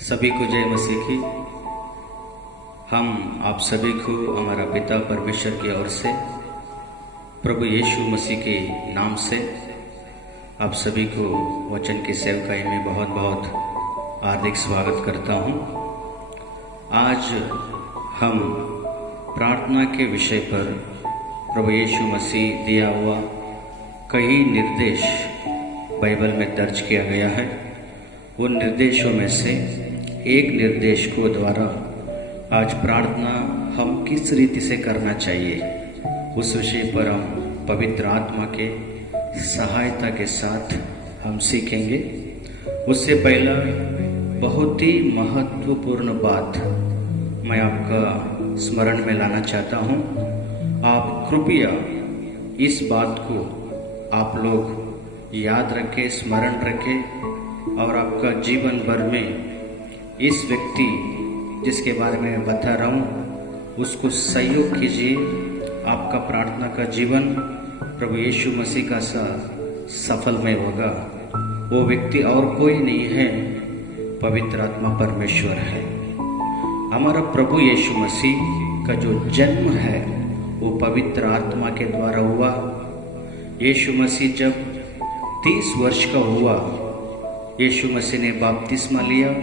सभी को जय मसीह की। हम आप सभी को हमारा पिता परमेश्वर की ओर से प्रभु यीशु मसीह के नाम से आप सभी को वचन की सेवकाई में बहुत बहुत हार्दिक स्वागत करता हूं। आज हम प्रार्थना के विषय पर प्रभु यीशु मसीह दिया हुआ कई निर्देश बाइबल में दर्ज किया गया है। उन निर्देशों में से एक निर्देश को द्वारा आज प्रार्थना हम किस रीति से करना चाहिए उस विषय पर हम पवित्र आत्मा के सहायता के साथ हम सीखेंगे। उससे पहला बहुत ही महत्वपूर्ण बात मैं आपका स्मरण में लाना चाहता हूँ। आप कृपया इस बात को आप लोग याद रखें, स्मरण रखें और आपका जीवन भर में इस व्यक्ति जिसके बारे में मैं बता रहा हूँ उसको सहयोग कीजिए। आपका प्रार्थना का जीवन प्रभु यीशु मसीह का सा सफलमय होगा। वो व्यक्ति और कोई नहीं है, पवित्र आत्मा परमेश्वर है। हमारा प्रभु यीशु मसीह का जो जन्म है वो पवित्र आत्मा के द्वारा हुआ। यीशु मसीह जब 30 वर्ष का हुआ, यीशु मसीह ने बपतिस्मा लिया।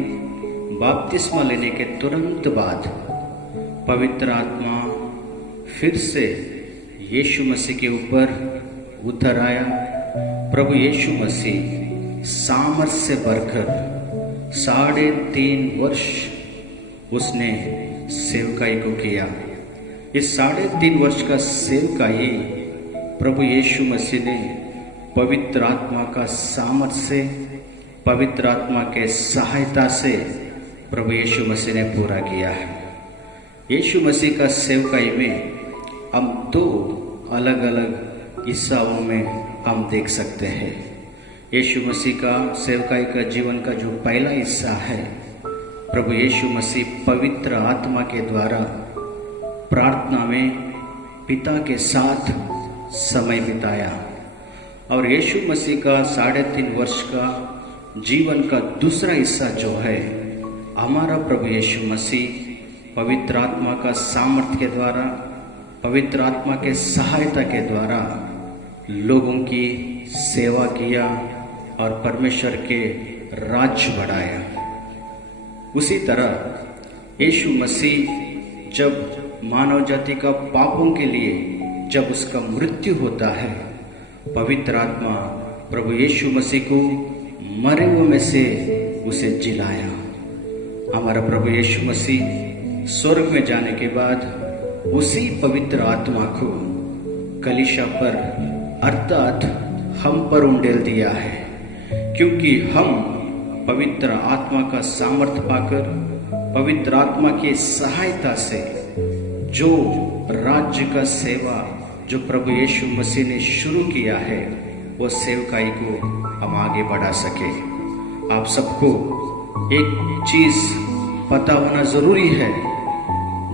बपतिस्मा लेने के तुरंत बाद पवित्र आत्मा फिर से यीशु मसीह के ऊपर उतर आया। प्रभु यीशु मसीह सामर्थ्य से भरकर 3.5 वर्ष उसने सेवकाई को किया। इस 3.5 वर्ष का सेवकाई प्रभु यीशु मसीह ने पवित्र आत्मा का सामर्थ्य से, पवित्र आत्मा के सहायता से प्रभु यीशु मसीह ने पूरा किया है। यीशु मसीह का सेवकाई में हम 2 अलग अलग हिस्सों में हम देख सकते हैं। यीशु मसीह का सेवकाई का जीवन का जो पहला हिस्सा है, प्रभु यीशु मसीह पवित्र आत्मा के द्वारा प्रार्थना में पिता के साथ समय बिताया। और यीशु मसीह का 3.5 वर्ष का जीवन का दूसरा हिस्सा जो है, हमारा प्रभु यीशु मसीह पवित्र आत्मा का सामर्थ्य के द्वारा, पवित्र आत्मा के सहायता के द्वारा लोगों की सेवा किया और परमेश्वर के राज्य बढ़ाया। उसी तरह यीशु मसीह जब मानव जाति का पापों के लिए जब उसका मृत्यु होता है, पवित्र आत्मा प्रभु यीशु मसीह को मरे हुए में से उसे जिलाया। हमारा प्रभु यीशु मसीह स्वर्ग में जाने के बाद उसी पवित्र आत्मा को कलीसिया पर अर्थात हम पर उंडेल दिया है, क्योंकि हम पवित्र आत्मा का सामर्थ्य पाकर, पवित्र आत्मा की सहायता से जो राज्य का सेवा जो प्रभु यीशु मसीह ने शुरू किया है, वो सेवकाई को हम आगे बढ़ा सके। आप सबको एक चीज पता होना जरूरी है,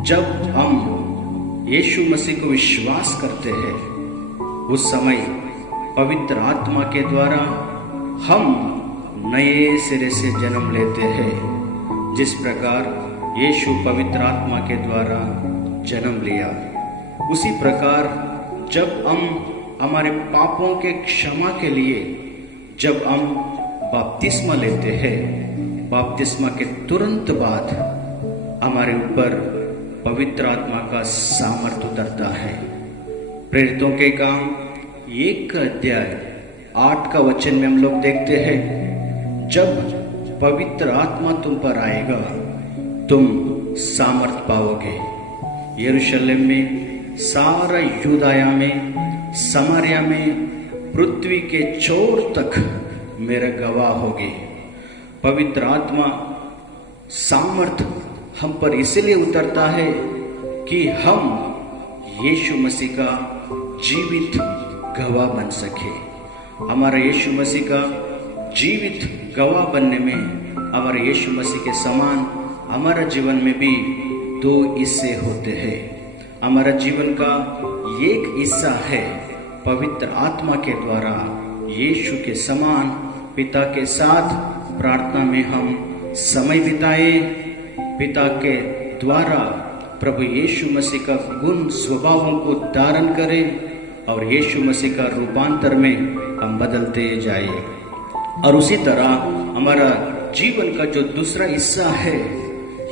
जब हम यीशु मसीह को विश्वास करते हैं उस समय पवित्र आत्मा के द्वारा हम नए सिरे से जन्म लेते हैं। जिस प्रकार यीशु पवित्र आत्मा के द्वारा जन्म लिया, उसी प्रकार जब हम हमारे पापों के क्षमा के लिए जब हम बपतिस्मा लेते हैं, बपतिस्मा के तुरंत बाद हमारे ऊपर पवित्र आत्मा का सामर्थ्य उतरता है। प्रेरितों के काम 1 अध्याय 8 का वचन में हम लोग देखते हैं, जब पवित्र आत्मा तुम पर आएगा तुम सामर्थ्य पाओगे। यरूशलेम में, सारा यूदाया में, समारिया में, पृथ्वी के छोर तक मेरा गवाह होगे। पवित्र आत्मा सामर्थ्य हम पर इसलिए उतरता है कि हम यीशु मसीह का जीवित गवाह बन सके। हमारा यीशु मसीह का जीवित गवाह बनने में, हमारे यीशु मसीह के समान हमारा जीवन में भी 2 हिस्से होते हैं। हमारा जीवन का एक हिस्सा है पवित्र आत्मा के द्वारा यीशु के समान पिता के साथ प्रार्थना में हम समय बिताए, पिता के द्वारा प्रभु यीशु मसीह का गुण स्वभावों को धारण करें और यीशु मसीह का रूपांतर में हम बदलते जाए। और उसी तरह हमारा जीवन का जो दूसरा हिस्सा है,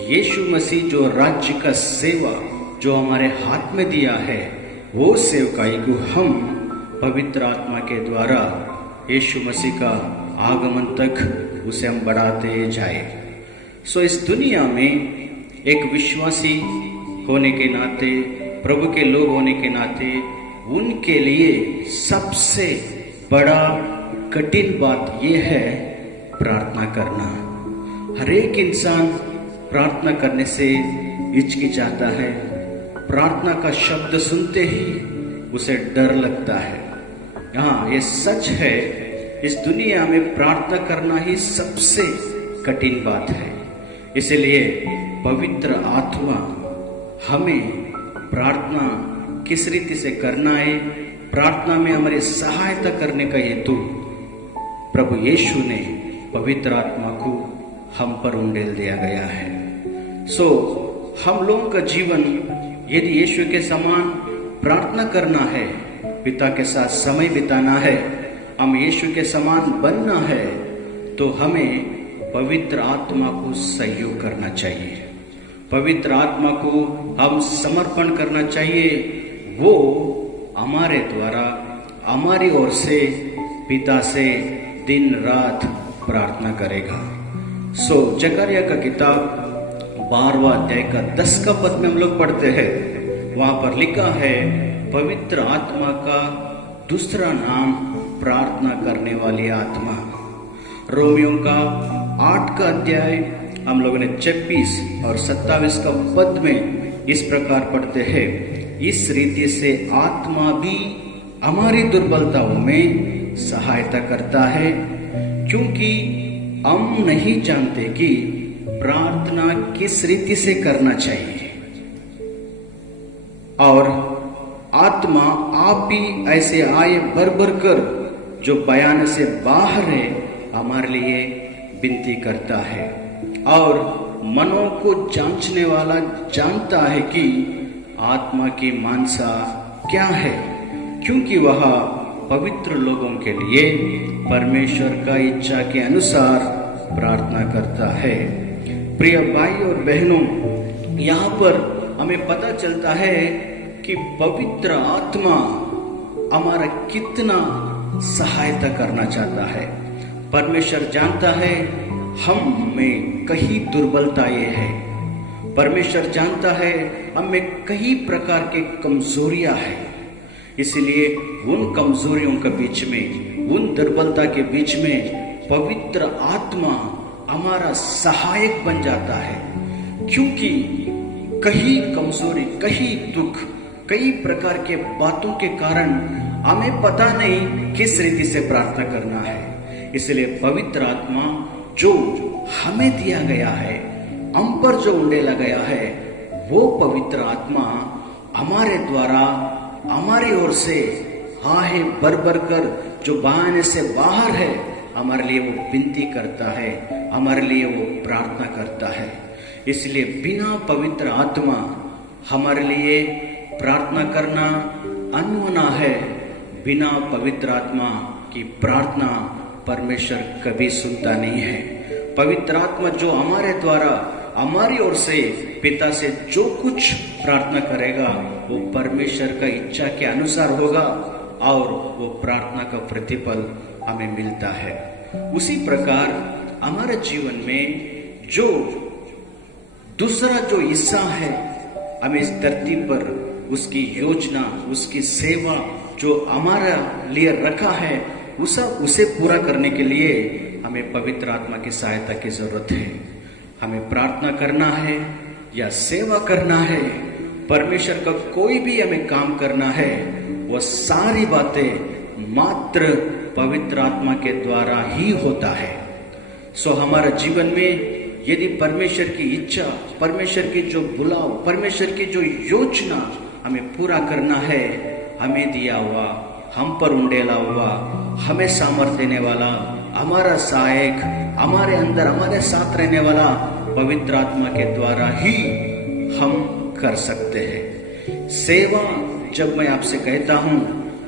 यीशु मसीह जो राज्य का सेवा जो हमारे हाथ में दिया है, वो सेवकाई को हम पवित्र आत्मा के द्वारा यीशु मसीह का आगमन तक उसे हम बढ़ाते जाए। सो इस दुनिया में एक विश्वासी होने के नाते, प्रभु के लोग होने के नाते, उनके लिए सबसे बड़ा कठिन बात यह है प्रार्थना करना। हर एक इंसान प्रार्थना करने से हिचकिचाता है। प्रार्थना का शब्द सुनते ही उसे डर लगता है। हाँ, ये सच है, इस दुनिया में प्रार्थना करना ही सबसे कठिन बात है। इसलिए पवित्र आत्मा हमें प्रार्थना किस रीति से करना है, प्रार्थना में हमारी सहायता करने का हेतु प्रभु यीशु ने पवित्र आत्मा को हम पर उंडेल दिया गया है। सो हम लोगों का जीवन यदि यीशु के समान प्रार्थना करना है, पिता के साथ समय बिताना है, हम यीशु के समान बनना है, तो हमें पवित्र आत्मा को सहयोग करना चाहिए। पवित्र आत्मा को हम समर्पण करना चाहिए। वो हमारे द्वारा, हमारी ओर से पिता से दिन रात प्रार्थना करेगा। सो जकरिया का किताब 12वां अध्याय का 10 का पद में हम लोग पढ़ते हैं। वहां पर लिखा है, पवित्र आत्मा का दूसरा नाम प्रार्थना करने वाली आत्मा। रोमियों का 8 का अध्याय हम लोगों ने 26 और 27 का पद में इस प्रकार पढ़ते हैं, इस रीति से आत्मा भी हमारी दुर्बलताओं में सहायता करता है, क्योंकि हम नहीं जानते कि प्रार्थना किस रीति से करना चाहिए, और आत्मा आप भी ऐसे आए भर कर जो बयान से बाहर है हमारे लिए विनती करता है। और मनों को जांचने वाला जानता है कि आत्मा की मानसा क्या है, क्योंकि वह पवित्र लोगों के लिए परमेश्वर का इच्छा के अनुसार प्रार्थना करता है। प्रिय भाई और बहनों, यहाँ पर हमें पता चलता है कि पवित्र आत्मा हमारा कितना सहायता करना चाहता है। परमेश्वर जानता है हम में कई दुर्बलताएं हैं। परमेश्वर जानता है हम में कई प्रकार के कमजोरियां हैं। इसलिए उन कमजोरियों के बीच में, उन दुर्बलता के बीच में पवित्र आत्मा हमारा सहायक बन जाता है, क्योंकि कई कमजोरी, कई दुख, कई प्रकार के बातों के कारण हमें पता नहीं किस रीति से प्रार्थना करना है। इसलिए पवित्र आत्मा जो हमें दिया गया है, हम पर जो उंडेला गया है, वो पवित्र आत्मा हमारे द्वारा, हमारी ओर से आहे भर कर जो बहाने से बाहर है, हमारे लिए वो विनती करता है, हमारे लिए वो प्रार्थना करता है। इसलिए बिना पवित्र आत्मा हमारे लिए प्रार्थना करना अनहोना है। बिना पवित्र आत्मा की प्रार्थना परमेश्वर कभी सुनता नहीं है। पवित्र आत्मा जो हमारे द्वारा, हमारी ओर से पिता से जो कुछ प्रार्थना करेगा, वो परमेश्वर का इच्छा के अनुसार होगा और वो प्रार्थना का प्रतिफल हमें मिलता है। उसी प्रकार हमारे जीवन में जो दूसरा जो हिस्सा है, हमें इस धरती पर उसकी योजना, उसकी सेवा जो हमारा लिए रखा है, उसे पूरा करने के लिए हमें पवित्र आत्मा की सहायता की जरूरत है। हमें प्रार्थना करना है या सेवा करना है, परमेश्वर का कोई भी हमें काम करना है, वो सारी बातें मात्र पवित्र आत्मा के द्वारा ही होता है। सो हमारा जीवन में यदि परमेश्वर की इच्छा, परमेश्वर की जो बुलाव, परमेश्वर की जो योजना हमें पूरा करना है, हमें दिया हुआ, हम पर उंडेला हुआ, हमें सामर्थ्य देने वाला हमारा सहायक, हमारे अंदर हमारे साथ रहने वाला पवित्र आत्मा के द्वारा ही हम कर सकते हैं। सेवा, जब मैं आपसे कहता हूं,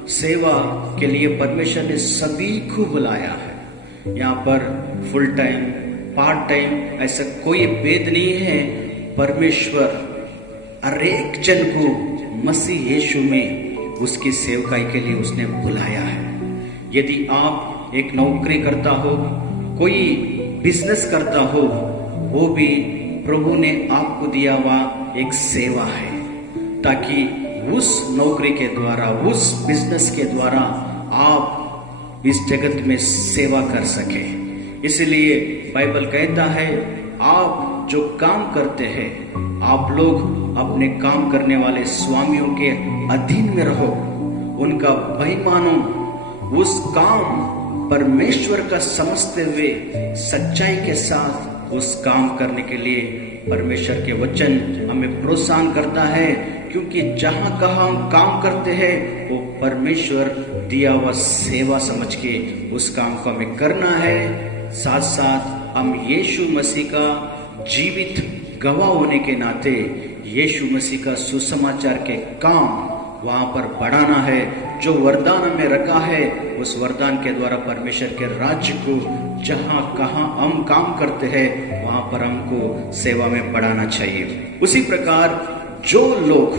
सेवा के लिए परमेश्वर ने सभी को बुलाया है। यहाँ पर फुल टाइम, पार्ट टाइम ऐसा कोई भेद नहीं है। परमेश्वर हर एक जन को मसीह यीशु में उसकी सेवकाई के लिए उसने बुलाया है। यदि आप एक नौकरी करता हो, कोई बिजनेस करता हो, वो भी प्रभु ने आपको दिया हुआ एक सेवा है, ताकि उस नौकरी के द्वारा, उस बिजनेस के द्वारा आप इस जगत में सेवा कर सके। इसलिए बाइबल कहता है, आप जो काम करते हैं, आप लोग अपने काम करने वाले स्वामियों के अधीन में रहो, उनका भय मानो, उस काम परमेश्वर का समझते हुए सच्चाई के साथ उस काम करने के लिए परमेश्वर के वचन हमें प्रोत्साहन करता है। क्योंकि जहां कहाँ हम काम करते हैं, वो परमेश्वर दिया हुआ सेवा समझ के उस काम को हमें करना है। साथ साथ हम यीशु मसीह का जीवित गवाह होने के नाते यीशु मसीह का सुसमाचार के काम वहां पर बढ़ाना है। जो वरदान हमें रखा है, उस वरदान के द्वारा परमेश्वर के राज्य को जहां कहां हम काम करते हैं, वहां पर हमको सेवा में बढ़ाना चाहिए। उसी प्रकार जो लोग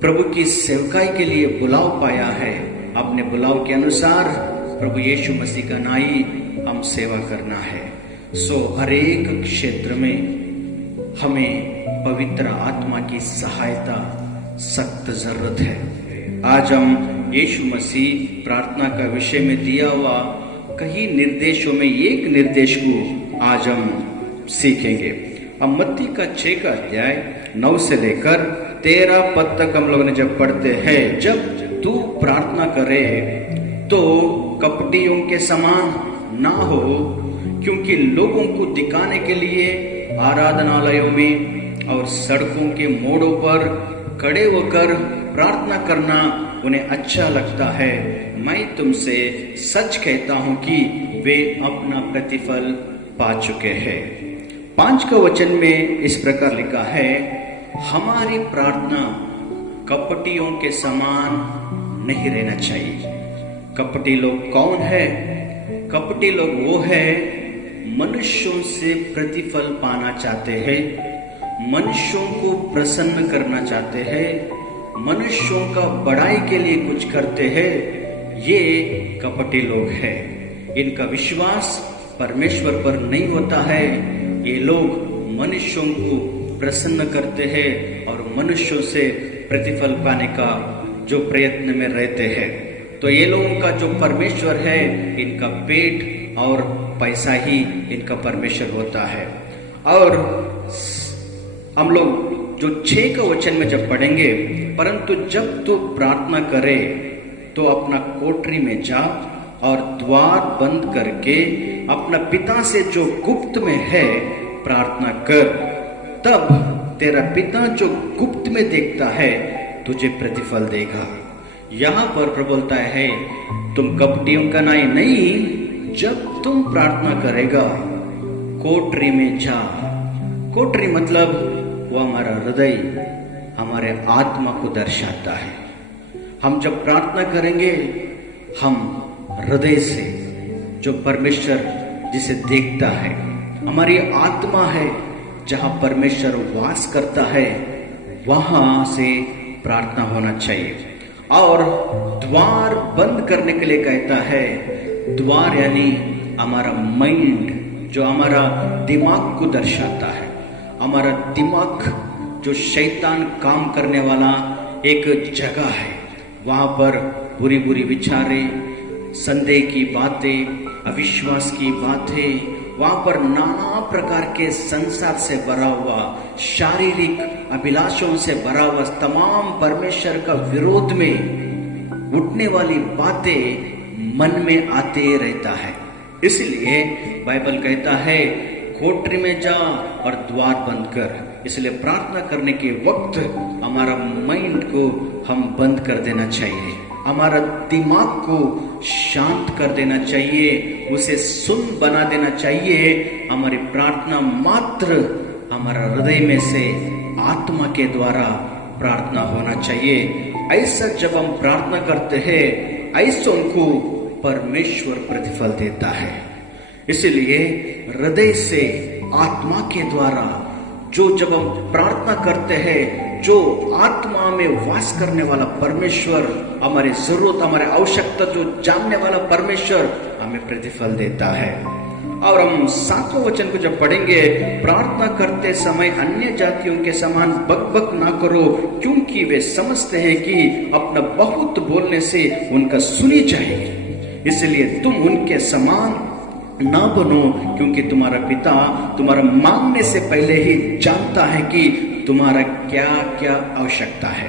प्रभु की सेवकाई के लिए बुलाव पाया है, अपने बुलाव के अनुसार प्रभु यीशु मसीह का नाई हम सेवा करना है। हर एक क्षेत्र में हमें पवित्र आत्मा की सहायता सख्त जरूरत है। आज हम यीशु मसीह प्रार्थना का विषय में दिया हुआ कई निर्देशों में एक निर्देश को आज हम सीखेंगे। हम मत्ती का 6 का अध्याय 9 से लेकर 13 पद तक हम लोगों ने जब पढ़ते हैं, जब तू प्रार्थना करे तो कपटियों के समान ना हो, क्योंकि लोगों को दिखाने के लिए आराधनालयों में और सड़कों के मोड़ों पर खड़े होकर प्रार्थना करना उन्हें अच्छा लगता है। मैं तुमसे सच कहता हूं कि वे अपना प्रतिफल पा चुके हैं। 5 का वचन में इस प्रकार लिखा है, हमारी प्रार्थना कपटियों के समान नहीं रहना चाहिए। कपटी लोग कौन है? कपटी लोग वो है, मनुष्यों से प्रतिफल पाना चाहते हैं, मनुष्यों को प्रसन्न करना चाहते हैं, मनुष्यों का बड़ाई के लिए कुछ करते हैं। ये कपटी लोग हैं। इनका विश्वास परमेश्वर पर नहीं होता है। ये लोग मनुष्यों को प्रसन्न करते हैं और मनुष्यों से प्रतिफल पाने का जो प्रयत्न में रहते हैं। तो ये लोगों का जो परमेश्वर है, इनका पेट और पैसा ही इनका परमेश्वर होता है। और हम लोग जो 6 का वचन में जब पढ़ेंगे, परंतु जब तू प्रार्थना करे तो अपना कोठरी में जा और द्वार बंद करके अपना पिता से जो गुप्त में है प्रार्थना कर, तब तेरा पिता जो गुप्त में देखता है तुझे प्रतिफल देगा। यहाँ पर प्रभु बोलता है, तुम कपटियों का नाई नहीं, जब तुम प्रार्थना करेगा कोठरी में जा। कोठरी मतलब वो हमारा हृदय, हमारे आत्मा को दर्शाता है। हम जब प्रार्थना करेंगे, हम हृदय से, जो परमेश्वर जिसे देखता है, हमारी आत्मा है जहां परमेश्वर वास करता है, वहां से प्रार्थना होना चाहिए। और द्वार बंद करने के लिए कहता है, द्वार यानी हमारा माइंड, जो हमारा दिमाग को दर्शाता है। हमारा दिमाग जो शैतान काम करने वाला एक जगह है, वहां पर बुरी बुरी विचारें, संदेह की बातें, अविश्वास की बातें, वहां पर नाना प्रकार के संसार से भरा हुआ, शारीरिक अभिलाषों से भरा हुआ, तमाम परमेश्वर का विरोध में उठने वाली बातें मन में आते रहता है। इसलिए बाइबल कहता है, कोठरी में जा और द्वार बंद कर। इसलिए प्रार्थना करने के वक्त हमारा माइंड को हम बंद कर देना चाहिए। हमारा दिमाग को शांत कर देना चाहिए, उसे सुन बना देना चाहिए। हमारी प्रार्थना मात्र हमारा हृदय में से आत्मा के द्वारा प्रार्थना होना चाहिए। ऐसा जब हम प्रार्थना करते हैं, ऐसा उनको परमेश्वर प्रतिफल देता है। इसलिए हृदय से आत्मा के द्वारा जब हम प्रार्थना करते हैं, जो आत्मा में वास करने वाला परमेश्वर, हमारी जरूरत, हमारे आवश्यकता जो जानने वाला परमेश्वर हमें प्रतिफल देता है। और हम 7वें वचन को जब पढ़ेंगे, प्रार्थना करते समय अन्य जातियों के समान बकबक ना करो, क्योंकि वे समझते हैं कि अपना बहुत बोलने से उनका सुनी जाएगी। इसलिए तुम उनके समान ना बनो, क्योंकि तुम्हारा पिता तुम्हारा मांगने से पहले ही जानता है कि तुम्हारा क्या क्या आवश्यकता है।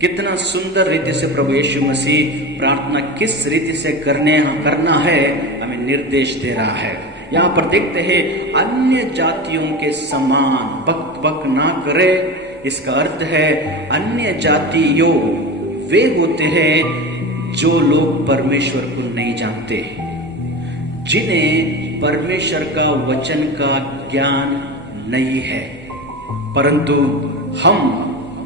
कितना सुंदर रीति से प्रभु यीशु मसीह प्रार्थना किस रीति से करना है हमें निर्देश दे रहा है। यहाँ पर देखते हैं, अन्य जातियों के समान बक बक ना करे। इसका अर्थ है अन्य जातियों वे होते हैं जो लोग परमेश्वर को नहीं जानते, जिन्हें परमेश्वर का वचन का ज्ञान नहीं है, परंतु हम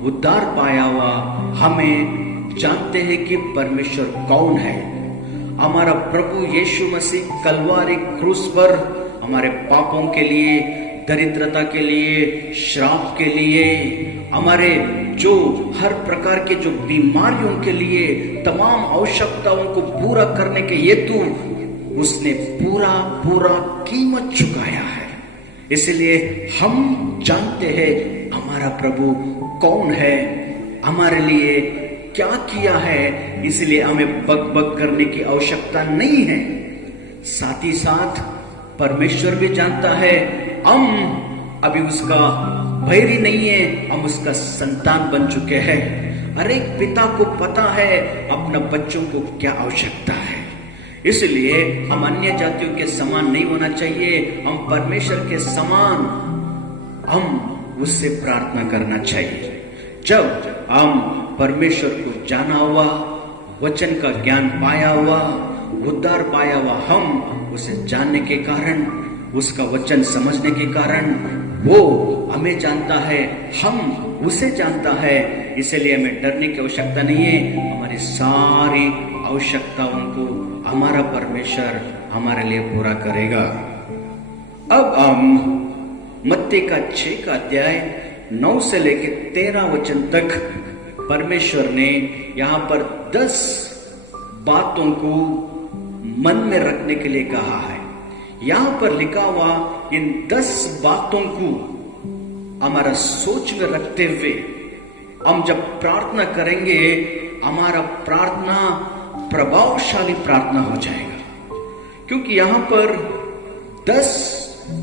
उद्धार पाया हुआ हमें जानते हैं कि परमेश्वर कौन है। हमारा प्रभु यीशु मसीह कलवारी क्रूस पर हमारे पापों के लिए, दरिद्रता के लिए, श्राप के लिए, हमारे जो हर प्रकार के जो बीमारियों के लिए, तमाम आवश्यकताओं को पूरा करने के हेतु उसने पूरा कीमत चुकाया है। इसलिए हम जानते हैं हमारा प्रभु कौन है, हमारे लिए क्या किया है। इसलिए हमें बक बक करने की आवश्यकता नहीं है। साथ ही साथ परमेश्वर भी जानता है हम अभी उसका बैरी नहीं है, हम उसका संतान बन चुके हैं। हर एक पिता को पता है अपना बच्चों को क्या आवश्यकता है। इसलिए हम अन्य जातियों के समान नहीं होना चाहिए, हम परमेश्वर के समान हम उससे प्रार्थना करना चाहिए। जब हम परमेश्वर को जाना हुआ, वचन का ज्ञान पाया हुआ, उद्धार पाया हुआ, हम उसे जानने के कारण, उसका वचन समझने के कारण वो हमें जानता है, हम उसे जानता है। इसलिए हमें डरने की आवश्यकता नहीं है। हमारी सारी आवश्यकताओं को हमारा परमेश्वर हमारे लिए पूरा करेगा। अब हम मत्ती का 6 का अध्याय 9 से लेकर 13 वचन तक परमेश्वर ने यहाँ पर 10 बातों को मन में रखने के लिए कहा है। यहाँ पर लिखा हुआ इन 10 बातों को हमारा सोच में रखते हुए हम जब प्रार्थना करेंगे, हमारा प्रार्थना प्रभावशाली प्रार्थना हो जाएगा। क्योंकि यहाँ पर 10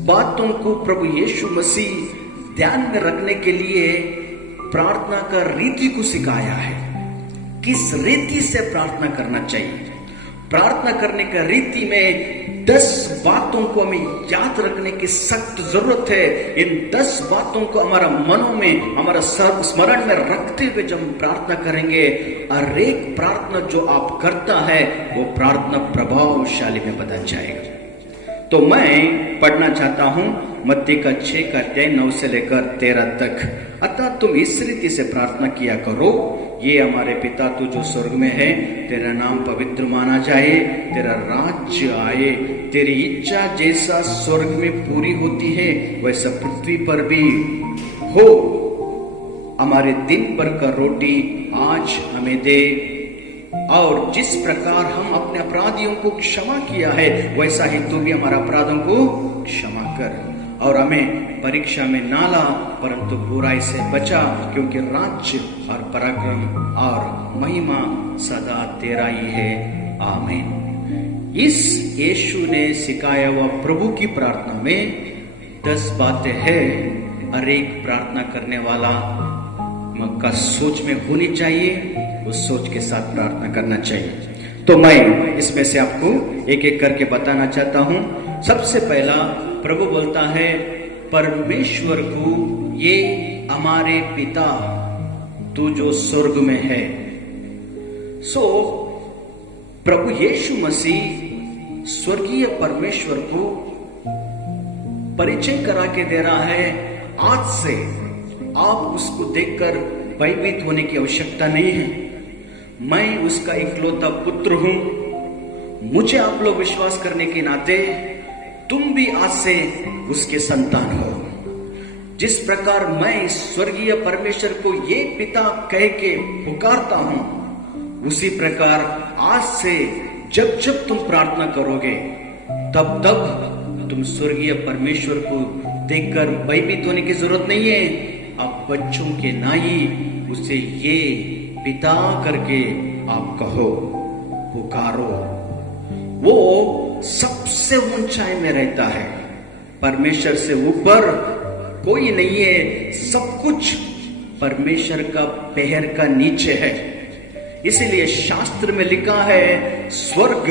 बातों को प्रभु यीशु मसीह ध्यान में रखने के लिए प्रार्थना का रीति को सिखाया है। किस रीति से प्रार्थना करना चाहिए। प्रार्थना करने का रीति में 10 बातों को हमें याद रखने की सख्त जरूरत है। इन 10 बातों को हमारा मनों में, हमारा स्मरण में रखते हुए जब हम प्रार्थना करेंगे, हर एक प्रार्थना जो आप करता है वो प्रार्थना प्रभावशाली में बदल जाएगा। तो मैं पढ़ना चाहता हूं मत्ती का 6 का अध्याय 9 से लेकर 13 तक। अतः तुम इस रीति से प्रार्थना किया करो, ये हमारे पिता तू जो स्वर्ग में है, तेरा नाम पवित्र माना जाए, तेरा राज्य आए, तेरी इच्छा जैसा स्वर्ग में पूरी होती है वैसा पृथ्वी पर भी हो। हमारे दिन भर का रोटी आज हमें दे, और जिस प्रकार हम अपने अपराधियों को क्षमा किया है वैसा ही तू भी हमारा अपराधों को क्षमा कर, और हमें परीक्षा में ना ला परंतु बुराई से बचा, क्योंकि राज्य और पराक्रम और महिमा सदा तेरा ही है। आमीन। इस यीशु ने सिखाया हुआ प्रभु की प्रार्थना में 10 बातें हैं। हर एक प्रार्थना करने वाला का सोच में होनी चाहिए, उस सोच के साथ प्रार्थना करना चाहिए। तो मैं इसमें से आपको एक एक करके बताना चाहता हूं। सबसे पहला प्रभु बोलता है परमेश्वर को, ये हमारे पिता तू जो स्वर्ग में है। सो प्रभु यीशु मसीह स्वर्गीय परमेश्वर को परिचय करा के दे रहा है। आज से आप उसको देखकर भयभीत होने की आवश्यकता नहीं है। मैं उसका इकलौता पुत्र हूं। मुझे आप लोग विश्वास करने के नाते तुम भी आज से उसके संतान हो। जिस प्रकार मैं स्वर्गीय परमेश्वर को ये पिता कह के पुकारता हूं, उसी प्रकार आज से जब जब तुम प्रार्थना करोगे तब तब तुम स्वर्गीय परमेश्वर को देखकर भयभीत होने की जरूरत नहीं है। आप बच्चों के नाई उसे ये पिता करके आप कहो, पुकारो। वो सबसे ऊंचाई में रहता है, परमेश्वर से ऊपर कोई नहीं है। सब कुछ परमेश्वर का पैर का नीचे है। इसीलिए शास्त्र में लिखा है, स्वर्ग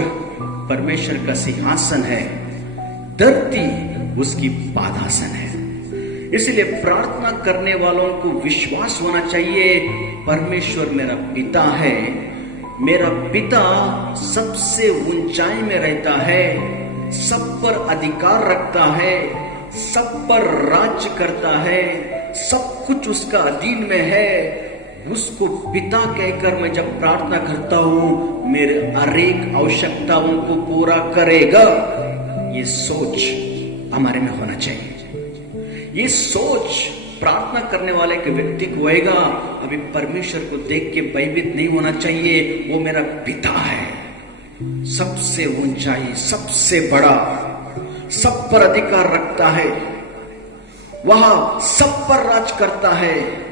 परमेश्वर का सिंहासन है, धरती उसकी पादासन है। इसलिए प्रार्थना करने वालों को विश्वास होना चाहिए, परमेश्वर मेरा पिता है। मेरा पिता सबसे ऊंचाई में रहता है, सब पर अधिकार रखता है, सब पर राज्य करता है, सब कुछ उसका अधीन में है। उसको पिता कहकर मैं जब प्रार्थना करता हूं, मेरे हर एक आवश्यकताओं को पूरा करेगा। ये सोच हमारे में होना चाहिए। ये सोच प्रार्थना करने वाले के व्यक्ति को होएगा। अभी परमेश्वर को देख के भयभीत नहीं होना चाहिए। वो मेरा पिता है, सबसे ऊंचाई, सबसे बड़ा, सब पर अधिकार रखता है, वह सब पर राज करता है।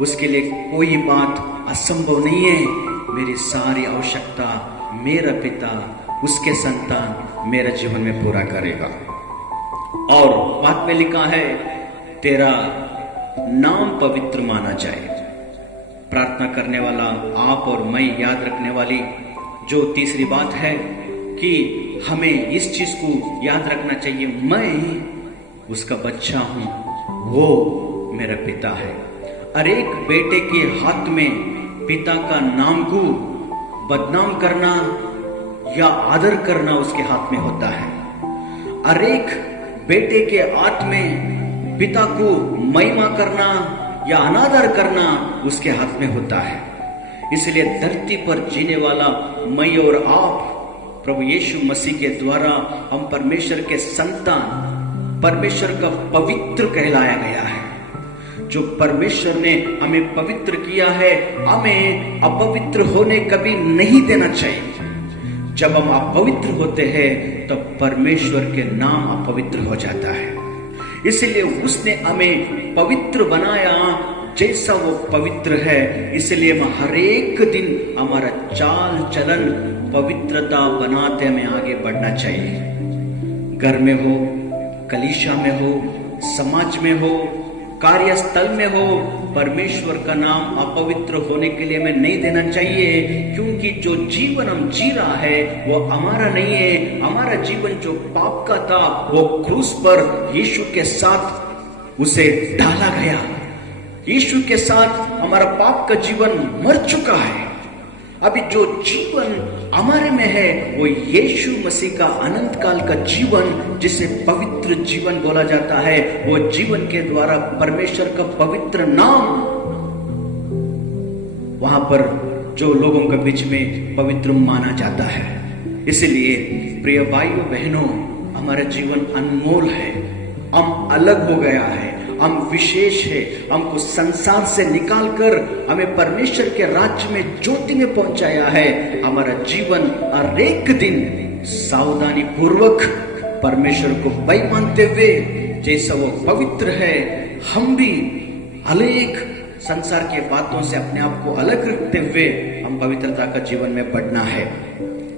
उसके लिए कोई बात असंभव नहीं है। मेरी सारी आवश्यकता मेरा पिता, उसके संतान मेरा जीवन में पूरा करेगा। और बात में लिखा है, तेरा नाम पवित्र माना जाए। प्रार्थना करने वाला आप और मैं याद रखने वाली जो तीसरी बात है कि हमें इस चीज को याद रखना चाहिए, मैं उसका बच्चा हूं, वो मेरा पिता है। हर एक बेटे के हाथ में पिता का नाम को बदनाम करना या आदर करना उसके हाथ में होता है। हर एक बेटे के हाथ में पिता को महिमा करना या अनादर करना उसके हाथ में होता है। इसलिए धरती पर जीने वाला मैं और आप प्रभु यीशु मसीह के द्वारा हम परमेश्वर के संतान, परमेश्वर का पवित्र कहलाया गया है। जो परमेश्वर ने हमें पवित्र किया है, हमें अपवित्र होने कभी नहीं देना चाहिए। जब हम अपवित्र होते हैं तब परमेश्वर के नाम अपवित्र हो जाता है। इसलिए उसने हमें पवित्र बनाया जैसा वो पवित्र है। इसलिए हम हर एक दिन हमारा चाल चलन पवित्रता बनाते हमें आगे बढ़ना चाहिए। घर में हो, कलीसिया में हो, समाज में हो, कार्यस्थल में हो, परमेश्वर का नाम अपवित्र होने के लिए हमें नहीं देना चाहिए। क्योंकि जो जीवन हम जी रहा है वो हमारा नहीं है। हमारा जीवन जो पाप का था वो क्रूस पर यीशु के साथ उसे डाला गया। यीशु के साथ हमारा पाप का जीवन मर चुका है। अभी जो जीवन हमारे में है वो यीशु मसीह का अनंत काल का जीवन, जिसे पवित्र जीवन बोला जाता है। वो जीवन के द्वारा परमेश्वर का पवित्र नाम वहां पर जो लोगों के बीच में पवित्र माना जाता है। इसलिए प्रिय भाइयों बहनों, हमारा जीवन अनमोल है। हम अलग हो गया है, हम विशेष है। हमको संसार से निकालकर हमें परमेश्वर के राज्य में ज्योति में पहुंचाया है। हमारा जीवन हर एक दिन सावधानी पूर्वक परमेश्वर को भय मानते हुए, जैसा वो पवित्र है, हम भी अनेक संसार के बातों से अपने आप को अलग रखते हुए हम पवित्रता का जीवन में बढ़ना है।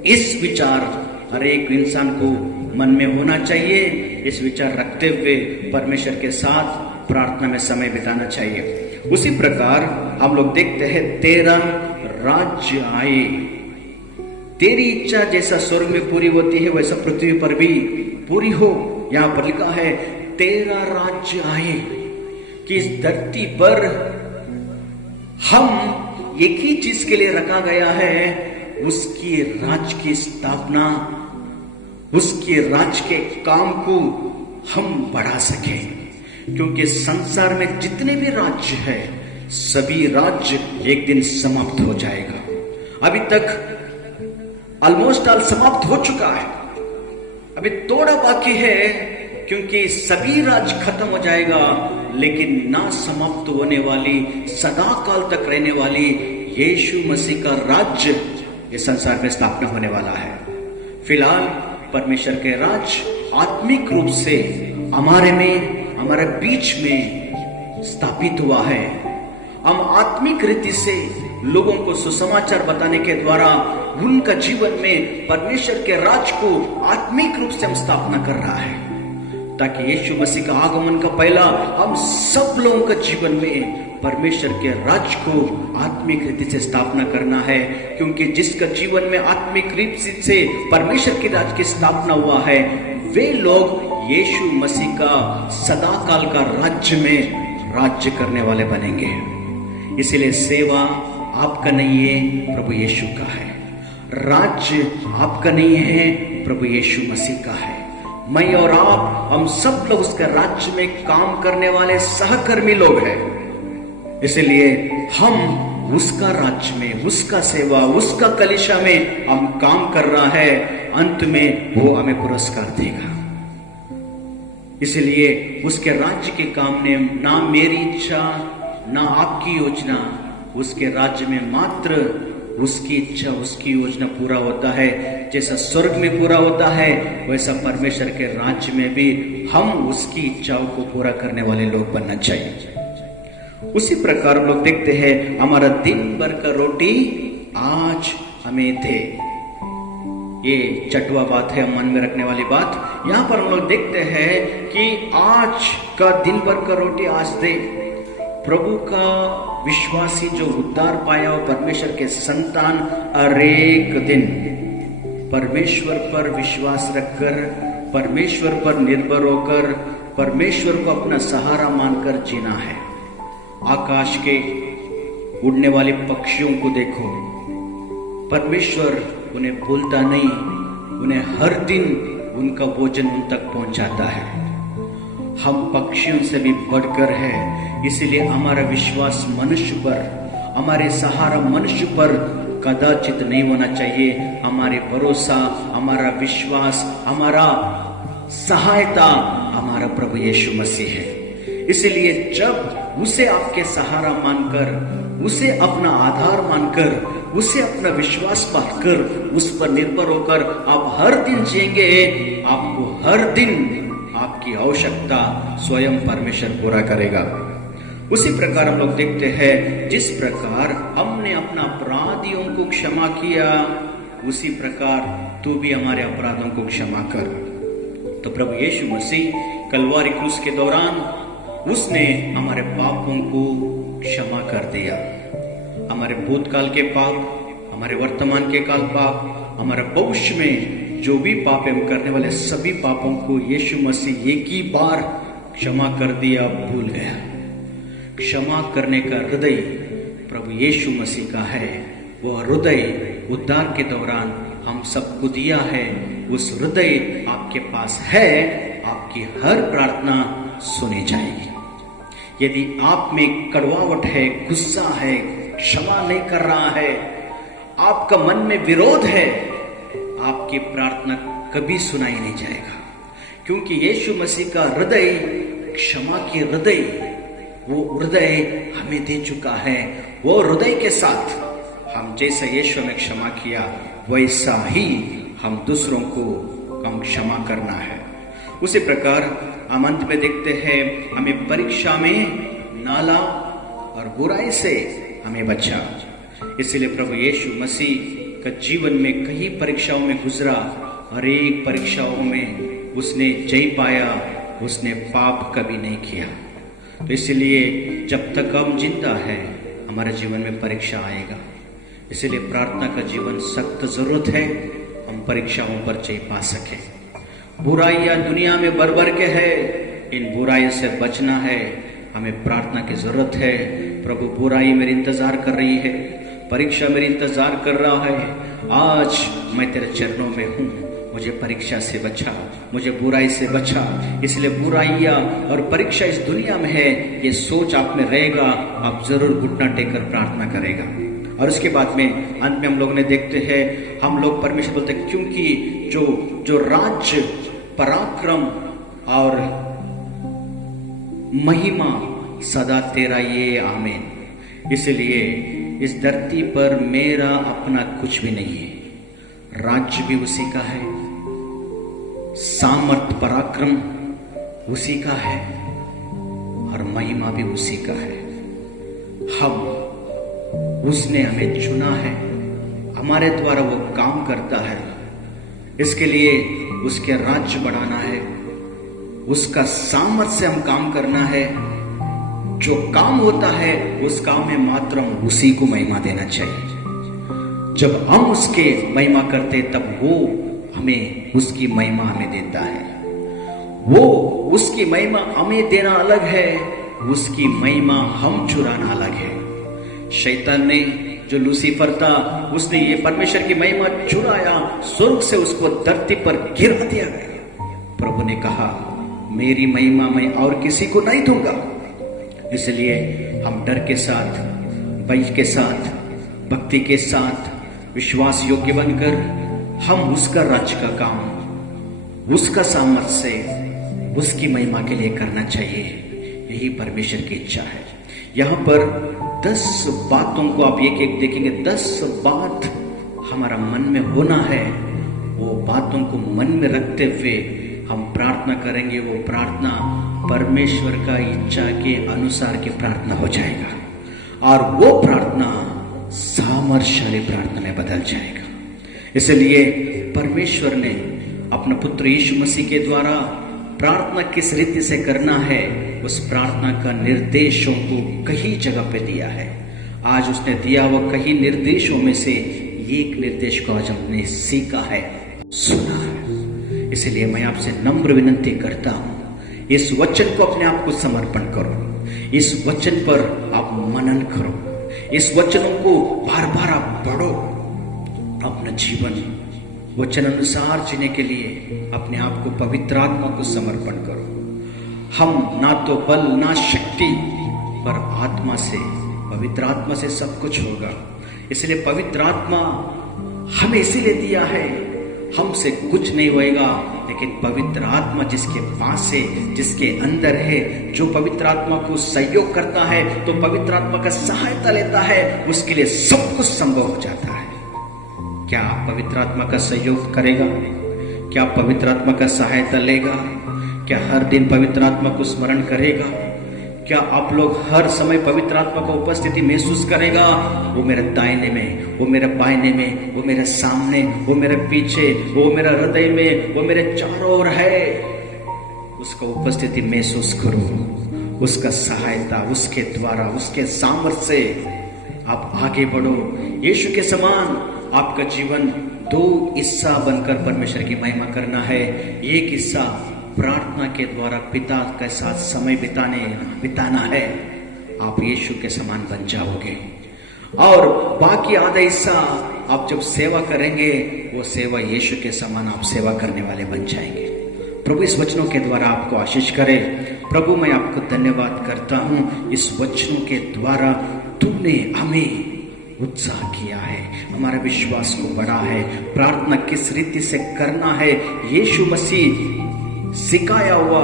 इस विचार हर एक इंसान को मन में होना चाहिए। इस विचार रखते हुए परमेश्वर के साथ प्रार्थना में समय बिताना चाहिए। उसी प्रकार हम लोग देखते हैं, तेरा राज्य आए, तेरी इच्छा जैसा स्वर्ग में पूरी होती है वैसा पृथ्वी पर भी पूरी हो। यहां पर लिखा है, तेरा राज्य आए, कि इस धरती पर हम एक ही चीज के लिए रखा गया है, उसकी राज की स्थापना, उसके राज के काम को हम बढ़ा सके। क्योंकि संसार में जितने भी राज्य है, सभी राज्य एक दिन समाप्त हो जाएगा। अभी तक ऑलमोस्ट ऑल समाप्त हो चुका है, अभी थोड़ा बाकी है, क्योंकि सभी राज्य खत्म हो जाएगा, लेकिन ना समाप्त होने वाली, सदा काल तक रहने वाली यीशु मसीह का राज्य इस संसार में स्थापना होने वाला है। फिलहाल परमेश्वर के राज्य आत्मिक रूप से हमारे में, हमारे बीच में स्थापित हुआ है। हम आत्मिक रीति से लोगों को सुसमाचार बताने के द्वारा उनका जीवन में परमेश्वर के राज को आत्मिक रूप से हम स्थापना कर रहा है, ताकि यीशु मसीह का आगमन का पहला हम सब लोगों का जीवन में परमेश्वर के राज को आत्मिक रीति से स्थापना करना है। क्योंकि जिसका जीवन में आत्मिक रीति से परमेश्वर के राज की स्थापना हुआ है, वे लोग यीशु मसीह का सदा काल का राज्य में राज्य करने वाले बनेंगे। इसलिए सेवा आपका नहीं है, प्रभु यीशु का है। राज्य आपका नहीं है, प्रभु यीशु मसीह का है। मैं और आप, हम सब लोग उसके राज्य में काम करने वाले सहकर्मी लोग हैं। इसलिए हम उसका राज्य में, उसका सेवा, उसका कलीसिया में हम काम कर रहा है। अंत में वो हमें पुरस्कार देगा। इसलिए उसके राज्य के काम ने ना मेरी इच्छा, ना आपकी योजना, उसके राज्य में मात्र उसकी इच्छा, उसकी योजना पूरा होता है। जैसा स्वर्ग में पूरा होता है, वैसा परमेश्वर के राज्य में भी हम उसकी इच्छाओं को पूरा करने वाले लोग बनना चाहिए। उसी प्रकार हम लोग देखते हैं, हमारा दिन भर का रोटी आज हमें दे। ये चटवा बात है, मन में रखने वाली बात। यहाँ पर हम लोग देखते हैं कि आज का दिन भर का रोटी आज दे। प्रभु का विश्वासी जो उद्धार पाया और परमेश्वर के संतान हर एक दिन परमेश्वर पर विश्वास रखकर, परमेश्वर पर निर्भर होकर, परमेश्वर को अपना सहारा मानकर जीना है। आकाश के उड़ने वाले पक्षियों को देखो, परमेश्वर उन्हें भूलता नहीं, उन्हें हर दिन उनका भोजन उन तक पहुंचाता है। हम पक्षियों से भी बढ़कर है, इसलिए हमारा विश्वास मनुष्य पर, हमारे सहारा मनुष्य पर कदाचित नहीं होना चाहिए। हमारे भरोसा, हमारा विश्वास, हमारा सहायता हमारा प्रभु यीशु मसीह है। इसलिए जब उसे आपके सहारा मानकर, उसे अपना आधार मानकर, उसे अपना विश्वास मानकर, उस पर निर्भर होकर आप हर दिन जिएंगे, आपको हर दिन आपकी आवश्यकता स्वयं परमेश्वर पूरा करेगा। उसी प्रकार हम लोग देखते हैं, जिस प्रकार हमने अपना अपराधियों को क्षमा किया, उसी प्रकार तू भी हमारे अपराधों को क्षमा कर। तो प्रभु यीशु मसीह कलवारी क्रूस के दौरान उसने हमारे पापों को क्षमा कर दिया। हमारे भूतकाल के पाप, हमारे वर्तमान के काल पाप, हमारे भविष्य में जो भी पाप हम करने वाले सभी पापों को यीशु मसीह एक ही बार क्षमा कर दिया, भूल गया। क्षमा करने का हृदय प्रभु यीशु मसीह का है। वह हृदय उद्धार के दौरान हम सबको दिया है। उस हृदय आपके पास है, आपकी हर प्रार्थना सुनी जाएगी। यदि आप में कड़वाहट है, गुस्सा है, क्षमा नहीं कर रहा है, आपका मन में विरोध है, आपकी प्रार्थना कभी सुनाई नहीं जाएगा। क्योंकि यीशु मसीह का हृदय, क्षमा के हृदय, वो हृदय हमें दे चुका है। वो हृदय के साथ हम जैसा यीशु ने क्षमा किया, वैसा ही हम दूसरों को हम क्षमा करना है। उसी प्रकार हम अंत में देखते हैं, हमें परीक्षा में नाला और बुराई से हमें बचा। इसलिए प्रभु यीशु मसीह का जीवन में कई परीक्षाओं में गुजरा, हर एक परीक्षाओं में उसने जय पाया, उसने पाप कभी नहीं किया। तो इसलिए जब तक हम जिंदा है, हमारे जीवन में परीक्षा आएगा। इसलिए प्रार्थना का जीवन सख्त जरूरत है, हम परीक्षाओं पर जय पा सके। बुराइयां दुनिया में भर के है, इन बुराइयों से बचना है, हमें प्रार्थना की जरूरत है। प्रभु बुराई मेरी इंतजार कर रही है, परीक्षा मेरी इंतजार कर रहा है, आज मैं तेरे चरणों में हूँ, मुझे परीक्षा से बचा, मुझे बुराई से बचा। इसलिए बुराइयां और परीक्षा इस दुनिया में है, ये सोच आप में रहेगा, आप जरूर घुटना टेककर प्रार्थना करेगा। और उसके बाद में अंत में हम लोग ने देखते हैं, हम लोग परमेश्वर बोलते हैं क्योंकि जो राज्य, पराक्रम और महिमा सदा तेरा ये, आमीन। इसलिए इस धरती पर मेरा अपना कुछ भी नहीं है, राज्य भी उसी का है, सामर्थ पराक्रम उसी का है और महिमा भी उसी का है। उसने हमें चुना है, हमारे द्वारा वो काम करता है, इसके लिए उसके राज्य बढ़ाना है, उसका सामर्थ से हम काम करना है। जो काम होता है उस काम में मात्र हम उसी को महिमा देना चाहिए। जब हम उसके महिमा करते तब वो हमें उसकी महिमा हमें देता है। वो उसकी महिमा हमें देना अलग है, उसकी महिमा हम चुराना अलग है। शैतान ने, जो लूसीफर था, उसने ये परमेश्वर की महिमा चुराया, स्वर्ग से उसको धरती पर गिरा दिया गया। प्रभु ने कहा मेरी महिमा मैं और किसी को नहीं दूंगा। इसलिए हम डर के साथ, भय के साथ, भक्ति के साथ, विश्वास योग्य बनकर हम उसका राज्य का काम, उसका सामर्थ्य से, उसकी महिमा के लिए करना चाहिए। यही परमेश्वर की इच्छा है। यहाँ पर 10 बातों को आप एक एक देखेंगे। 10 बात हमारा मन में होना है। वो बातों को मन में रखते हुए हम प्रार्थना करेंगे। वो प्रार्थना परमेश्वर का इच्छा के अनुसार की प्रार्थना हो जाएगा और वो प्रार्थना सामर्थ्यशाली प्रार्थना में बदल जाएगा। इसलिए परमेश्वर ने अपने पुत्र यीशु मसीह के द्वारा प्रार्थना किस रीति से करना है, उस प्रार्थना का निर्देशों को कई जगह पे दिया है। आज उसने दिया वो कई निर्देशों में से एक निर्देश को आज हमने सीखा है, सुना है। इसलिए मैं आपसे नम्र विनती करता हूं, इस वचन को अपने आप को समर्पण करो, इस वचन पर आप मनन करो, इस वचनों को बार बार आप पढ़ो। अपना जीवन वचन अनुसार जीने के लिए अपने आप को पवित्र आत्मा को समर्पण करो। हम ना तो बल ना शक्ति, पर आत्मा से, पवित्र आत्मा से सब कुछ होगा। इसलिए पवित्र आत्मा हमें इसीलिए दिया है, हमसे कुछ नहीं होएगा, लेकिन पवित्र आत्मा जिसके पास है, जिसके अंदर है, जो पवित्र आत्मा को सहयोग करता है, तो पवित्र आत्मा का सहायता लेता है, उसके लिए सब कुछ संभव हो जाता है। क्या पवित्र आत्मा का सहयोग करेगा? क्या पवित्र आत्मा का सहायता लेगा? क्या हर दिन पवित्र आत्मा को स्मरण करेगा? क्या आप लोग हर समय पवित्र आत्मा का उपस्थिति महसूस करेगा? वो मेरे दाहिने में, वो मेरे बाएं में, वो मेरे सामने, वो मेरे पीछे, वो मेरे हृदय में, वो मेरे चारों ओर है। उसका उपस्थिति महसूस करो, उसका सहायता, उसके द्वारा, उसके सामर्थ्य से आप आगे बढ़ो। यीशु के समान आपका जीवन 2 हिस्सा बनकर परमेश्वर की महिमा करना है। एक हिस्सा प्रार्थना के द्वारा पिता के साथ समय बिताना है। आप यीशु के समान बन जाओगे। और बाकी आधा हिस्सा आप जब सेवा करेंगे, वो सेवा यीशु के समान आप सेवा करने वाले बन जाएंगे। प्रभु इस वचनों के द्वारा आपको आशीष करे। प्रभु मैं आपको धन्यवाद करता हूँ, इस वचनों के द्वारा तुमने हमें उत्साह किया है, हमारा विश्वास को बढ़ा है, प्रार्थना किस रीति से करना है, यीशु मसीह सिखाया हुआ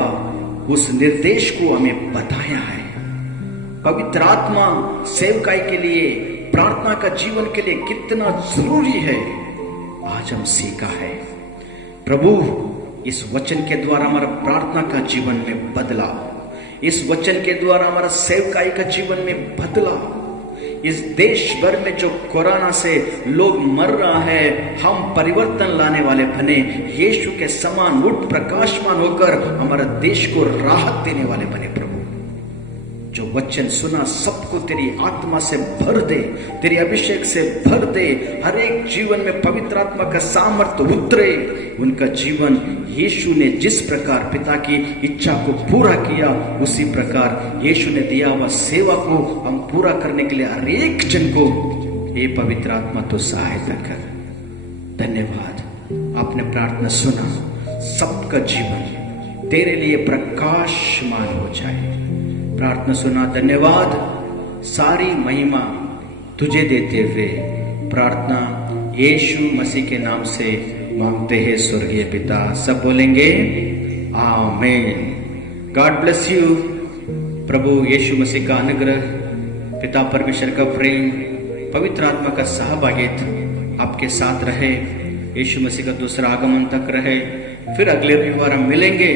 उस निर्देश को हमें बताया है। पवित्र आत्मा सेवकाई के लिए, प्रार्थना का जीवन के लिए कितना जरूरी है, आज हम सीखा है। प्रभु इस वचन के द्वारा हमारा प्रार्थना का जीवन में बदला, इस वचन के द्वारा हमारा सेवकाई का जीवन में बदला। इस देश भर में जो कोरोना से लोग मर रहा है, हम परिवर्तन लाने वाले बने, यीशु के समान उठ प्रकाशमान होकर हमारा देश को राहत देने वाले बने। प्रभु जो वचन सुना सबको तेरी आत्मा से भर दे, तेरी अभिषेक से भर दे, हर एक जीवन में पवित्र आत्मा का सामर्थ्य उतरे। उनका जीवन यीशु ने जिस प्रकार पिता की इच्छा को पूरा किया, उसी प्रकार यीशु ने दिया हुआ सेवा को हम पूरा करने के लिए हर एक जन को ये पवित्र आत्मा तो सहायता कर। धन्यवाद, आपने प्रार्थना सुना। सबका जीवन तेरे लिए प्रकाशमान हो जाए। प्रार्थना सुना, धन्यवाद। सारी महिमा तुझे देते हुए प्रार्थना यीशु मसीह के नाम से मांगते हैं स्वर्गीय पिता। सब बोलेंगे आमीन। God bless you. प्रभु यीशु मसीह का अनुग्रह, पिता परमेश्वर का प्रेम, पवित्र आत्मा का सहभागित्व आपके साथ रहे। यीशु मसीह का दूसरा आगमन तक रहे। फिर अगले रविवार हम मिलेंगे।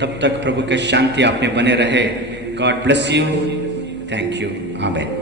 तब तक प्रभु की शांति आप में बने रहे। God bless you. Thank you. आमीन।